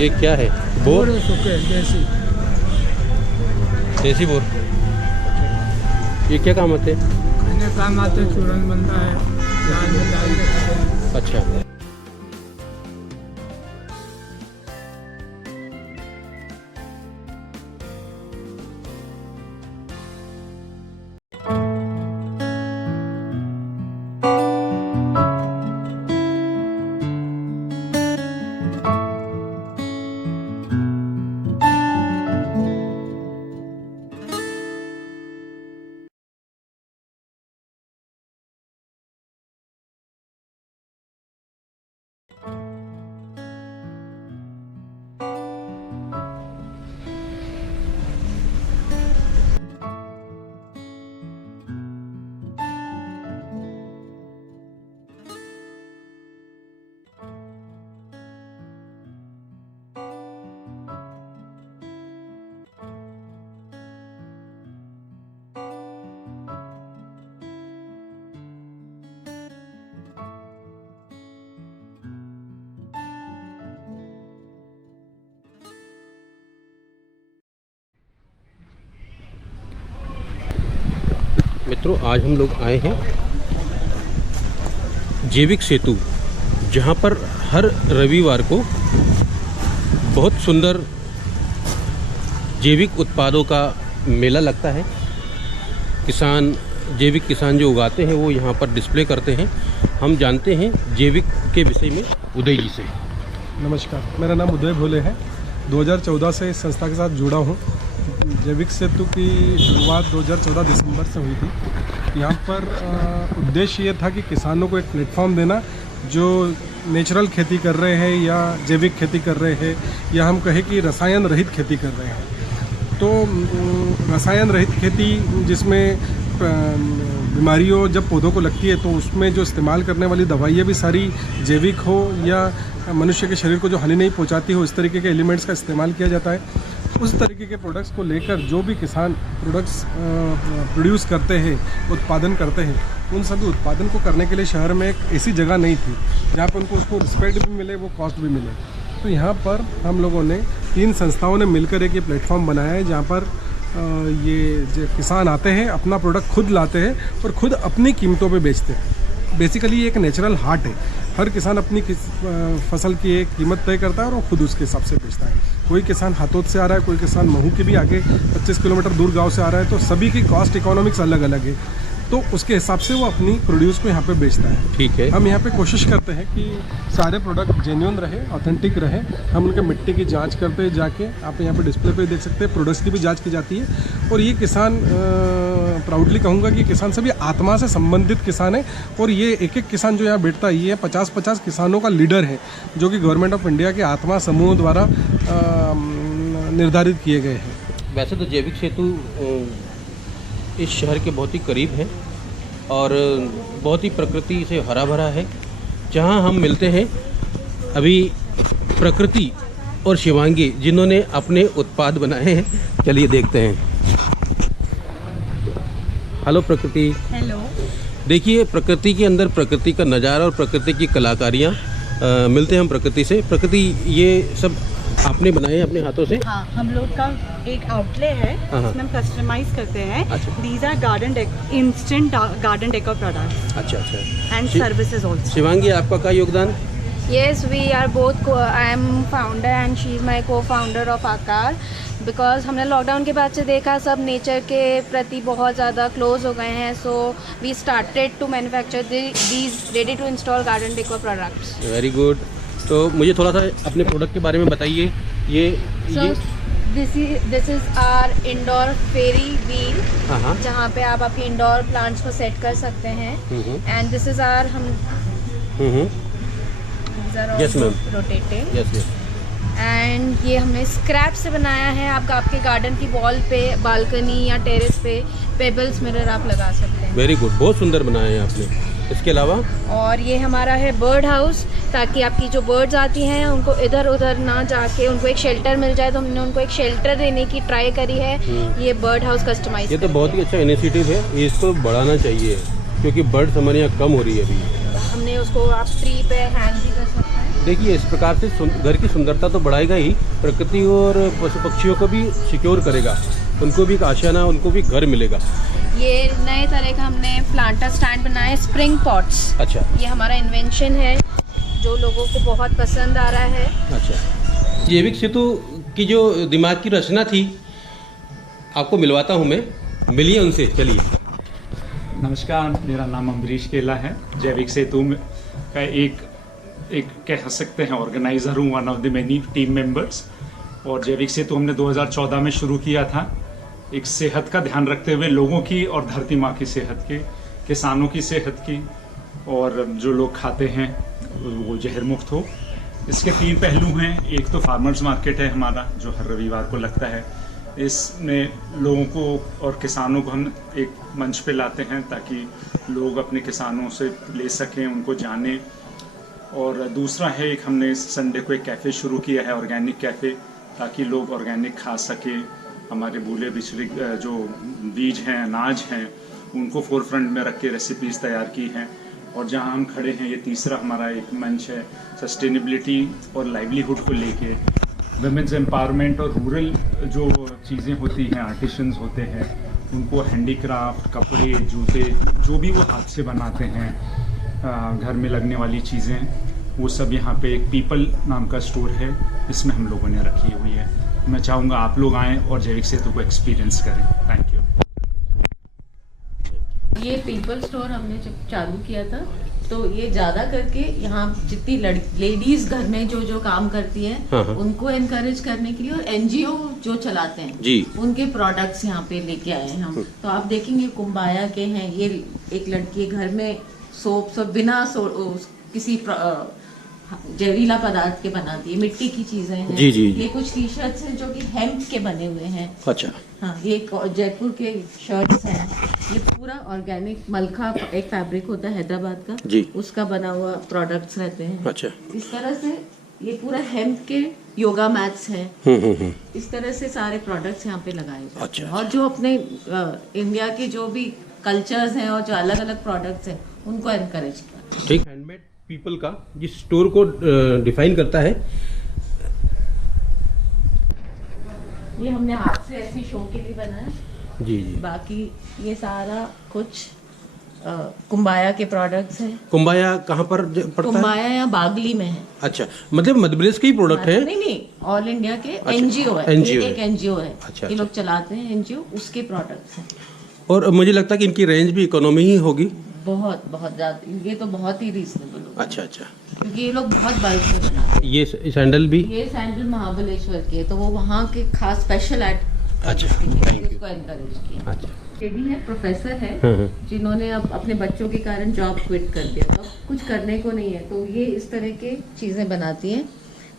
ये क्या है? बोर? सूखे देसी बोर। ये क्या काम आते हैं? खाने काम आते, चूरन बनता है, दाल में डाल के खाते हैं। अच्छा। मित्रों, आज हम लोग आए हैं जैविक सेतु, जहां पर हर रविवार को बहुत सुंदर जैविक उत्पादों का मेला लगता है। जैविक किसान जो उगाते हैं वो यहाँ पर डिस्प्ले करते हैं। हम जानते हैं जैविक के विषय में उदय जी से। नमस्कार, मेरा नाम उदय भोले है। 2014 से इस संस्था के साथ जुड़ा हूँ। जैविक सेतु की शुरुआत 2014 दिसंबर से हुई थी। यहाँ पर उद्देश्य ये था कि किसानों को एक प्लेटफॉर्म देना जो नेचुरल खेती कर रहे हैं या जैविक खेती कर रहे हैं या हम कहें कि रसायन रहित खेती कर रहे हैं। तो रसायन रहित खेती जिसमें बीमारियों जब पौधों को लगती है तो उसमें जो इस्तेमाल करने वाली दवाइयाँ भी सारी जैविक हो या मनुष्य के शरीर को जो हानि नहीं पहुंचाती हो, इस तरीके के एलिमेंट्स का इस्तेमाल किया जाता है। उस तरीके के प्रोडक्ट्स को लेकर जो भी किसान प्रोडक्ट्स प्रोड्यूस करते हैं, उत्पादन करते हैं, उन सभी उत्पादन को करने के लिए शहर में एक ऐसी जगह नहीं थी जहाँ पर उनको उसको रिस्पेक्ट भी मिले, वो कॉस्ट भी मिले। तो यहाँ पर हम लोगों ने 3 संस्थाओं ने मिलकर एक ये प्लेटफॉर्म बनाया है जहाँ पर ये जो किसान आते हैं, अपना प्रोडक्ट खुद लाते हैं और खुद अपनी कीमतों पे बेचते हैं। बेसिकली ये एक नेचुरल हाट है। हर किसान अपनी फसल की एक कीमत तय करता है और वो खुद उसके हिसाब से बेचता है। कोई किसान हाथोद से आ रहा है, कोई किसान महू के भी आगे 25 किलोमीटर दूर गांव से आ रहा है, तो सभी की कॉस्ट इकोनॉमिक्स अलग अलग है। तो उसके हिसाब से वो अपनी प्रोड्यूस को यहाँ पे बेचता है। ठीक है। हम यहाँ पे कोशिश करते हैं कि सारे प्रोडक्ट जेन्युइन रहे, ऑथेंटिक रहे। हम उनके मिट्टी की जांच करते हैं, जाके आप यहाँ पे डिस्प्ले पे देख सकते हैं, प्रोडक्ट्स की भी जांच की जाती है। और ये किसान प्राउडली कहूँगा कि किसान सभी आत्मा से संबंधित किसान है। और ये एक एक किसान जो यहाँ बैठता है ये 50-50 किसानों का लीडर है, जो कि गवर्नमेंट ऑफ इंडिया के आत्मा समूह द्वारा निर्धारित किए गए हैं। वैसे तो जैविक सेतु इस शहर के बहुत ही करीब है और बहुत ही प्रकृति से हरा भरा है। जहां हम मिलते हैं अभी प्रकृति और शिवांगी, जिन्होंने अपने उत्पाद बनाए हैं। चलिए देखते हैं। हेलो प्रकृति। हेलो। देखिए, प्रकृति के अंदर प्रकृति का नज़ारा और प्रकृति की कलाकारियाँ। मिलते हैं हम प्रकृति से। प्रकृति, ये सब आपने बनाए हैं अपने हाथों से? हाँ, हम लोग का एक आउटलेट है, इसमें हम कस्टमाइज करते हैं। These are instant garden decor products. अच्छा अच्छा। And services also. शिवांगी, आपका क्या योगदान? Yes, we are both. I am founder and she is my co-founder of आकार। बिकॉज हमने लॉकडाउन के बाद से देखा सब नेचर के प्रति बहुत ज़्यादा क्लोज हो गए हैं। So we started to manufacture these ready to install garden decor products. Very good. तो मुझे थोड़ा सा अपने प्रोडक्ट के बारे में बताइए। ये this is our indoor ferris wheel, जहाँ पे आप आपके इंडोर प्लांट्स को सेट कर सकते हैं। And this is our yes ma'am, rotating. Yes yes. And ये हमने स्क्रैप से बनाया है। आप आपके गार्डन की वॉल पे, बालकनी या टेरेस पे पेबल्स मिरर आप लगा सकते हैं। वेरी गुड, बहुत सुंदर बनाया है आपने। इसके अलावा और ये हमारा है बर्ड हाउस, ताकि आपकी जो बर्ड्स आती हैं उनको इधर उधर ना जाके उनको एक शेल्टर मिल जाए। तो हमने उनको एक शेल्टर देने की ट्राई करी है। ये बर्ड हाउस कस्टमाइज। ये तो बहुत ही अच्छा इनिशिएटिव है, इसको बढ़ाना चाहिए क्योंकि बर्ड्स हमारे यहाँ कम हो रही है अभी। हमने उसको आप ट्री पे हैंग भी कर सकते हैं। देखिए इस प्रकार से घर की सुंदरता तो बढ़ाएगा ही, प्रकृति और पशु पक्षियों को भी सिक्योर करेगा, उनको भी एक आशियाना, उनको भी घर मिलेगा। ये नए तरह का हमने प्लांटर स्टैंड बनाया है, स्प्रिंग पॉट्स। अच्छा, ये हमारा इन्वेंशन है जो लोगों को बहुत पसंद आ रहा है। अच्छा, जैविक सेतु की जो दिमाग की रचना थी, आपको मिलवाता हूँ मैं, मिलिए उनसे, चलिए। नमस्कार, मेरा नाम अम्बरीश केला है। जैविक सेतु का एक कह सकते हैं ऑर्गेनाइज़र हूँ, one of the many team members. और जैविक सेतु हमने 2014 में शुरू किया था, एक सेहत का ध्यान रखते हुए, लोगों की और धरती माँ की सेहत की, किसानों की सेहत की, और जो लोग खाते हैं वो जहर मुक्त हो। इसके 3 पहलू हैं। एक तो फार्मर्स मार्केट है हमारा, जो हर रविवार को लगता है। इसमें लोगों को और किसानों को हम एक मंच पे लाते हैं ताकि लोग अपने किसानों से ले सकें, उनको जानें। और दूसरा है, एक हमने संडे को एक कैफ़े शुरू किया है, ऑर्गेनिक कैफ़े, ताकि लोग ऑर्गेनिक खा सकें। हमारे भूले बिछड़े जो बीज हैं, अनाज हैं, उनको फोरफ्रंट में रख के रेसिपीज़ तैयार की हैं। और जहां हम खड़े हैं, ये तीसरा हमारा एक मंच है, सस्टेनेबिलिटी और लाइवलीहुड को लेके, वुमेन्स एम्पावरमेंट और रूरल जो चीज़ें होती हैं, आर्टिशंस होते हैं, उनको हैंडीक्राफ्ट, कपड़े, जूते, जो भी वो हाथ से बनाते हैं, घर में लगने वाली चीज़ें, वो सब यहाँ पे एक पीपल नाम का स्टोर है, इसमें हम लोगों ने रखी हुई है। मैं चाहूँगा आप लोग आएँ और जैविक सेतु को एक्सपीरियंस करें। Thank you. ये पीपल स्टोर हमने जब चालू किया था, तो ये ज़्यादा करके यहाँ जितनी लेडीज़ घर में जो काम करती हैं, हाँ। उनको एनकरेज करने के लिए, और एनजीओ जो चलाते हैं जी, उनके प्रोडक्ट्स यहाँ पे लेके आए हैं हम। तो आप देखेंगे कुंबाया के हैं, ये एक लड़की घर में सोप बिना किसी जहरीला पदार्थ के बनाती है, मिट्टी की चीजें हैं। जी, जी। ये कुछ टी शर्ट्स हैं जो कि हेम्प के बने हुए हैं। अच्छा, हाँ, ये जयपुर के शर्ट्स हैं। ये पूरा ऑर्गेनिक मलखा एक फैब्रिक होता है हैदराबाद का जी, उसका बना हुआ प्रोडक्ट्स रहते हैं। अच्छा, इस तरह से ये पूरा हेम्प के योगा मैट्स हैं। इस तरह से सारे प्रोडक्ट्स यहाँ पे लगाए जाते हैं। अच्छा, और जो अपने इंडिया के जो भी कल्चर्स हैं और जो अलग अलग प्रोडक्ट्स हैं, उनको एनकरेज किया। ठीक। हैंडमेड पीपल का जिस स्टोर को डिफाइन करता है, ये हमने हाथ से ऐसी शो के लिए बनाया। जी जी। बाकी ये सारा कुछ कुंबाया के प्रोडक्ट्स हैं। कुंबाया कहाँ पर पड़ता है? कुंबाया या बागली में है। अच्छा, मतलब मध्य प्रदेश के ही प्रोडक्ट है? नहीं, ऑल इंडिया के अच्छा, एनजीओ है। NGO एक एनजीओ है। अच्छा, ये लोग चलाते हैं एनजीओ, उसके प्रोडक्ट्स हैं। और मुझे लगता है कि इनकी रेंज भी इकोनॉमी ही होगी। बहुत ज्यादा, ये तो बहुत ही रीजनेबल होगा। अच्छा अच्छा, क्योंकि ये लोग बहुत बल्क में बनाते हैं। ये सैंडल भी? ये सैंडल महाबलेश्वर के, तो वो वहाँ के खास स्पेशल एड अच्छा, थैंक यू। उसको एनकरेज किया। अच्छा, ये भी है, प्रोफेसर है, हाँ। जिन्होंने अब अपने बच्चों के कारण जॉब क्विट कर दिया, तो अब कुछ करने को नहीं है, तो ये इस तरह के चीजें बनाती हैं।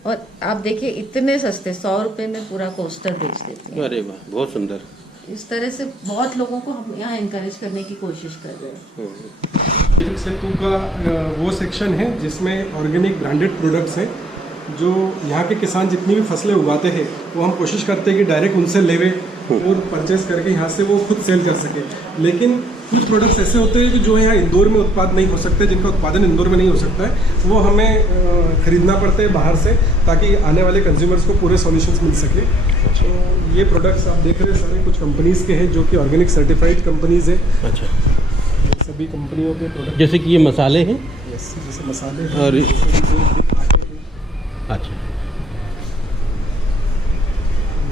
और आप देखिए इतने सस्ते, 100 रुपए में पूरा कोस्टर बेच देती हैं। अरे वाह, बहुत सुंदर। इस तरह से बहुत लोगों को हम यहाँ एनकरेज करने की कोशिश कर रहे हैं। जैविक सेतु का वो सेक्शन है जिसमें ऑर्गेनिक ब्रांडेड प्रोडक्ट्स हैं, जो यहाँ के किसान जितनी भी फसलें उगाते हैं वो हम कोशिश करते हैं कि डायरेक्ट उनसे लेवे और परचेस करके यहाँ से वो खुद सेल कर सके। लेकिन कुछ प्रोडक्ट्स ऐसे होते हैं कि जो यहाँ इंदौर में उत्पाद नहीं हो सकते, जिनका उत्पादन इंदौर में नहीं हो सकता है, वो हमें खरीदना पड़ता है बाहर से, ताकि आने वाले कंज्यूमर्स को पूरे सॉल्यूशंस मिल सके। तो ये प्रोडक्ट्स आप देख रहे हैं सारे कुछ कंपनीज़ के हैं जो कि ऑर्गेनिक सर्टिफाइड कंपनीज़ हैं। अच्छा, सभी कंपनियों के प्रोडक्ट, जैसे कि ये मसाले हैं। यस, जैसे मसाले और हैं, अच्छा,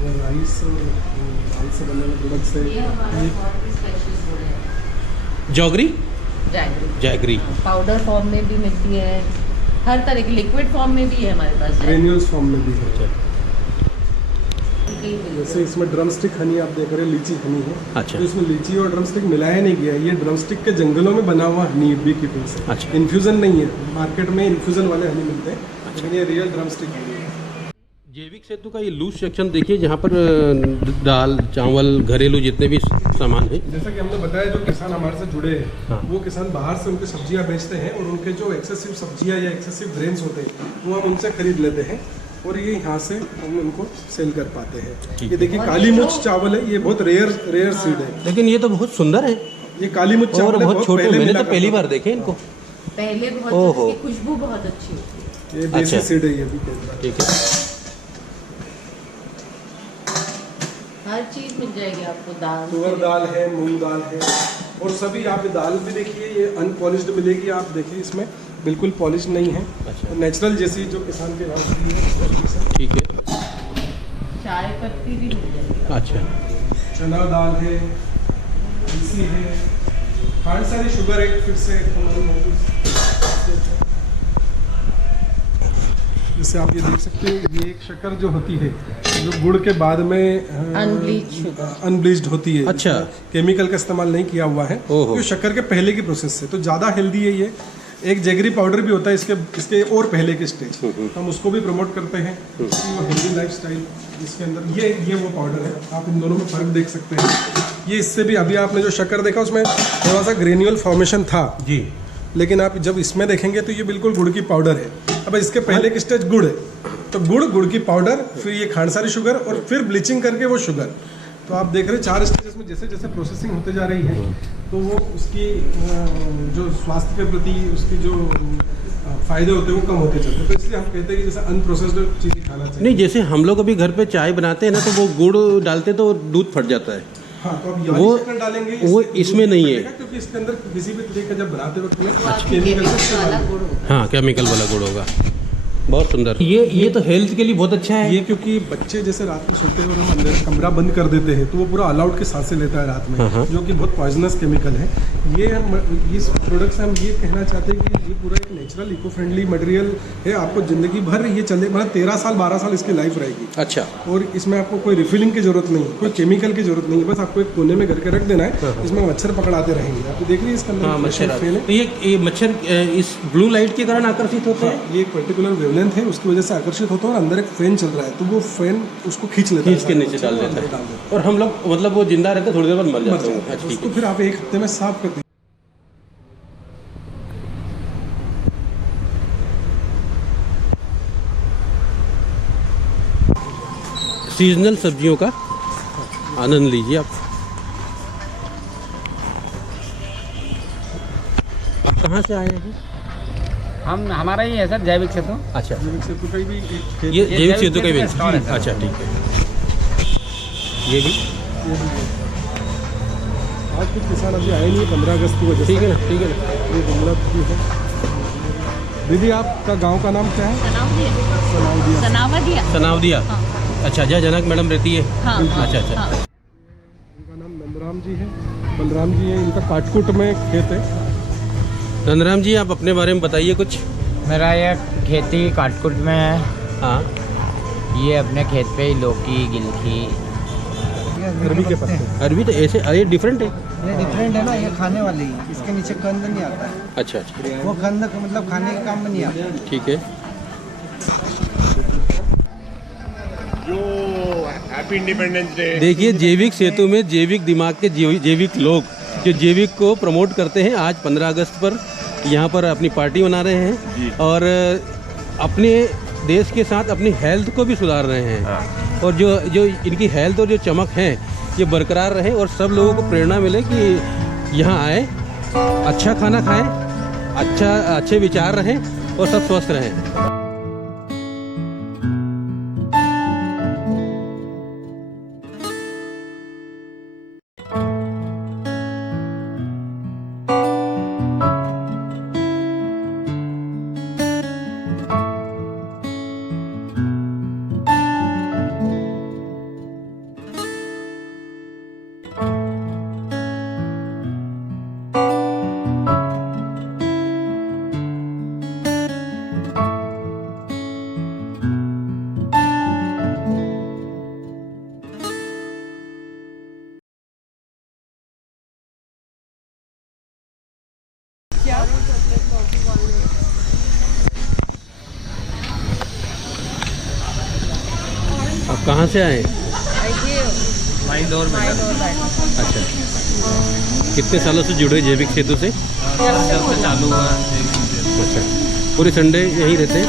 राइस और दाल से बने हुए प्रोडक्ट्स ये हैं। हमारा बहुत ही स्पेशल फूड है, जौगरी, जैगरी। पाउडर फॉर्म में भी मिलती है, हर तरह की लिक्विड फॉर्म में भी है हमारे पास। ग्रेन्यूल्स फॉर्म में भी है। कई मिलती जैसे है। इसमें ड्रमस्टिक हनी आप देख रहे हैं, लीची हनी है। अच्छा, तो इसमें लीची और ड्रमस्टिक मिलाया नहीं गया है, ये ड्रमस्टिक के जंगलों में बना हुआ हनी बी कीपिंग से। अच्छा। इन्फ्यूजन नहीं है, मार्केट में इन्फ्यूजन वाले हनी मिलते हैं, लेकिन ये रियल ड्रमस्टिक हनी है। जैविक सेतु का ये लूज सेक्शन देखिए, जहाँ पर दाल चावल घरेलू जितने भी सामान हैं। जैसा कि हमने बताया, जो किसान हमारे से जुड़े हैं, हाँ। वो किसान बाहर से उनकी सब्जियां बेचते हैं, और उनके जो एक्सेसिव सब्जियां या एक्सेसिव ग्रेन्स होते हैं वो हम उनसे खरीद लेते हैं, और ये यहाँ से हम उनको सेल कर पाते हैं। ये देखिए काली मुच चावल है, ये बहुत रेयर सीड है। लेकिन ये तो बहुत सुंदर है, ये काली मुच और चावल है, बहुत छोटे। पहले मैंने मिला तो पहली करता बार देखे इनको। पहले बहुत ओहो। इसकी खुशबू बहुत अच्छी होती है। ये देसी अच्छा। सीड है ये भी केला। ठीक है। हर चीज मिल जाएगी आपको, दाल तुअर दाल है, मूंग दाल है, और सभी यहाँ पे दाल भी देखिए ये अनपॉलिश्ड मिलेगी। आप देखिए इसमें बिल्कुल पॉलिश नहीं है, अच्छा। नेचुरल जैसी जो किसान के गाँव की है। ठीक है। चाय पत्ती भी मिल जाएगी। अच्छा। चना दाल है, अलसी है, खांड सारी शुगर एक फिर से जैसे आप ये देख सकते हैं, ये एक शक्कर जो होती है जो गुड़ के बाद में अनब्लीच्ड होती है। अच्छा। केमिकल का इस्तेमाल नहीं किया हुआ है, ओहो। ये शक्कर के पहले की प्रोसेस है, तो ज़्यादा हेल्दी है ये। एक जेगरी पाउडर भी होता है इसके और पहले के स्टेज, हम उसको भी प्रमोट करते हैं कि वो हेल्दी लाइफस्टाइल इसके अंदर। ये वो पाउडर है, आप इन दोनों में फ़र्क देख सकते हैं। ये इससे भी अभी आपने जो शक्कर देखा उसमें थोड़ा सा ग्रेन्यूल फॉर्मेशन था जी। लेकिन आप जब इसमें देखेंगे तो ये बिल्कुल गुड़ की पाउडर है। अब इसके पहले की स्टेज गुड़ है, तो गुड़ की पाउडर, फिर ये खांडसारी शुगर और फिर ब्लीचिंग करके वो शुगर। तो आप देख रहे हैं 4 स्टेजेस में जैसे जैसे प्रोसेसिंग होते जा रही है तो वो उसकी जो स्वास्थ्य के प्रति उसकी जो फायदे होते हैं वो कम होते चलते हैं। तो इसलिए हम कहते हैं कि जैसे अनप्रोसेस्ड चीज़ें खाना चाहिए। नहीं, जैसे हम लोग अभी घर पे चाय बनाते हैं ना तो वो गुड़ डालते तो दूध फट जाता है। हाँ, तो अब वो- शक्कर डालेंगे वो इससे इसमें दूध नहीं नहीं है। फटेगा, क्योंकि इसके अंदर किसी भी तरीके का जब बनाते वक्त में केमिकल वाला गुड़ होगा। हाँ, केमिकल वाला गुड़ होगा। बहुत सुंदर। ये तो हेल्थ के लिए बहुत अच्छा है। ये क्योंकि बच्चे जैसे रात में सोते हैं और हम अंदर कमरा बंद कर देते हैं तो वो पूरा अलाउड की सांसें लेता है रात में, हाँ। जो कि बहुत पॉइजनस केमिकल है। ये हम इस प्रोडक्ट से हम ये कहना चाहते हैं कि ये पूरा एक नेचुरल इको फ्रेंडली मटेरियल है। आपको ज़िंदगी भर ये चले, मतलब 13 साल 12 साल इसकी लाइफ रहेगी। अच्छा। और इसमें आपको कोई रिफिलिंग की जरूरत नहीं है, कोई केमिकल की जरूरत नहीं है, बस आपको एक कोने में करके रख देना है। इसमें मच्छर पकड़ाते रहेंगे। आप देख रही है इसके हाँ, अंदर मच्छर फेन है। तो ये मच्छर इस ब्लू लाइट के कारण आकर्षित होते हैं। ये एक पर्टिकुलर वेवलेंथ है, उसकी वजह से आकर्षित होता है और अंदर एक फैन चल रहा है तो वो फैन उसको खींच लेता है, खींच के नीचे डाल देता है और हम लोग मतलब वो जिंदा रहते थोड़ी देर बाद मर जाते हैं। अच्छा, ठीक उसको है। फिर आप एक हफ्ते में साफ कर दीजिए। सीजनल सब्जियों का आनंद लीजिए आप। आप कहाँ से आए हैं? हमारा ही है सर, जैविक सेतु। अच्छा, जैविक सेतु का भी एक ये जैविक सेतु का सेतु का बेंच। स्टॉल है सर। अच्छा, ठीक है। ये भी आज कुछ किसान अभी आए नहीं, 15 अगस्त की वजह से। ठीक है ना, ठीक है ना। ये गमला भी है। दीदी आपका गांव का नाम क्या है? सनाउदिया। सनावदिया। अच्छा, जहाँ जनक मैडम रहती है। अच्छा अच्छा। इनका नाम नंदराम जी है, बलराम जी है, इनका काटकुट में खेत है। नंदराम जी, आप अपने बारे में बताइए कुछ। मेरा ये खेती काटकुट में है। हाँ। ये अपने खेत पे ही लौकी, गिलकी। अरबी के पत्ते। अरबी तो ऐसे ये डिफरेंट है। ये डिफरेंट है ना, ये खाने वाली है, इसके नीचे कंद नहीं आता है। अच्छा अच्छा, वो कंद मतलब खाने के काम में नहीं आता है। ठीक है। Happy independence day. देखिए, जैविक सेतु में जैविक दिमाग के जैविक लोग जो जैविक को प्रमोट करते हैं, आज 15 अगस्त पर यहाँ पर अपनी पार्टी मना रहे हैं और अपने देश के साथ अपनी हेल्थ को भी सुधार रहे हैं। और जो इनकी हेल्थ और जो चमक है ये बरकरार रहे और सब लोगों को प्रेरणा मिले कि यहाँ आए, अच्छा खाना खाएं, अच्छे विचार रहें और सब स्वस्थ रहें। आप कहाँ से आए? माइंदौर में। अच्छा, कितने सालों से जुड़े जैविक सेतु से? जब से चालू हुआ है। अच्छा, पूरे संडे यहीं रहते हैं?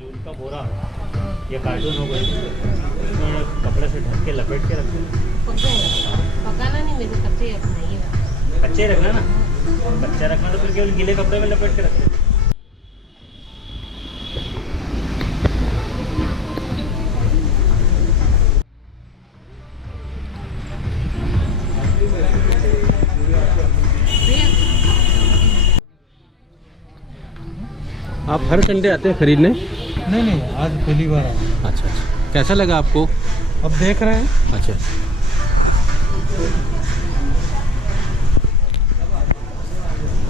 जून का बोरा या कार्टून हो गए, उसमें कपड़े से ढक के लपेट के रख दो। पकाना नहीं, मेरे कच्चे अपनाइएगा। कच्चे रखना ना, कच्चा रखना तो फिर केवल गीले कपड़े में लपेट के रखते। आप हर संडे आते हैं खरीदने? नहीं, आज पहली बार आया। अच्छा अच्छा, कैसा लगा आपको? अब देख रहे हैं। अच्छा,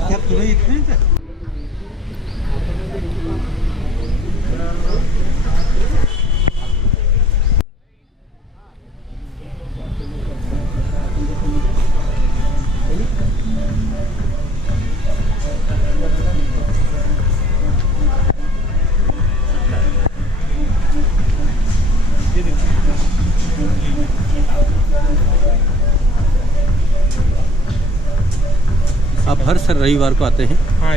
क्या तुरई इतने हैं क्या? आप हर रविवार को आते हैं? हाँ,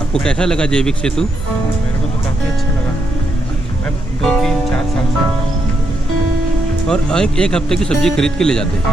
आपको कैसा लगा जैविक सेतु? मेरे को तो काफ़ी अच्छा लगा। मैं 2-3-4 साल से आता हूँ। और एक हफ्ते की सब्जी खरीद के ले जाते हैं?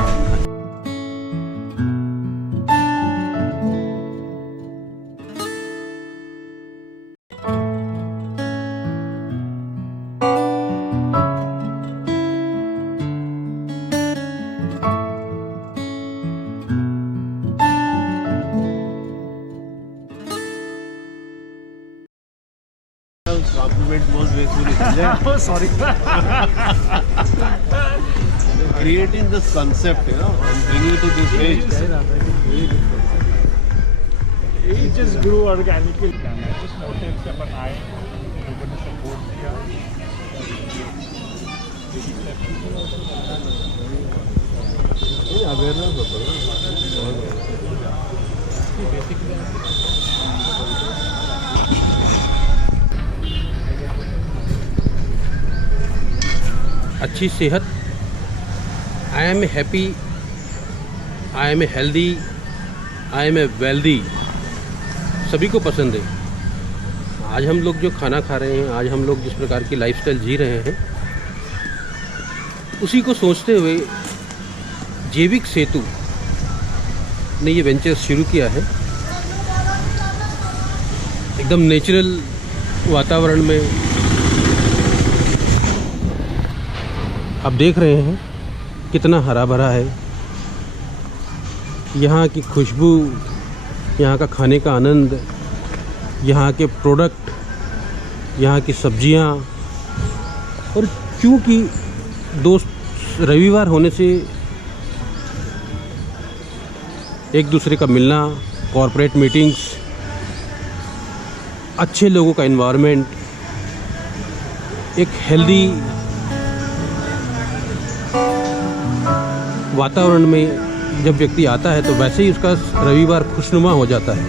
Compliment most gracefully. Oh, sorry. Creating this concept, you know, and bringing it to this age. It just grew organically. I just noticed that when I opened the support here, Awareness होता है अच्छी सेहत, I am happy, I am healthy, I am wealthy, सभी को पसंद है। आज हम लोग जो खाना खा रहे हैं, आज हम लोग जिस प्रकार की लाइफस्टाइल जी रहे हैं, उसी को सोचते हुए जैविक सेतु ने ये वेंचर शुरू किया है। एकदम नेचुरल वातावरण में आप देख रहे हैं कितना हरा भरा है। यहाँ की खुशबू, यहाँ का खाने का आनंद, यहाँ के प्रोडक्ट, यहाँ की सब्जियाँ, और क्योंकि दोस्त रविवार होने से एक दूसरे का मिलना, कॉरपोरेट मीटिंग्स, अच्छे लोगों का एनवायरनमेंट, एक हेल्दी वातावरण में जब व्यक्ति आता है तो वैसे ही उसका रविवार खुशनुमा हो जाता है।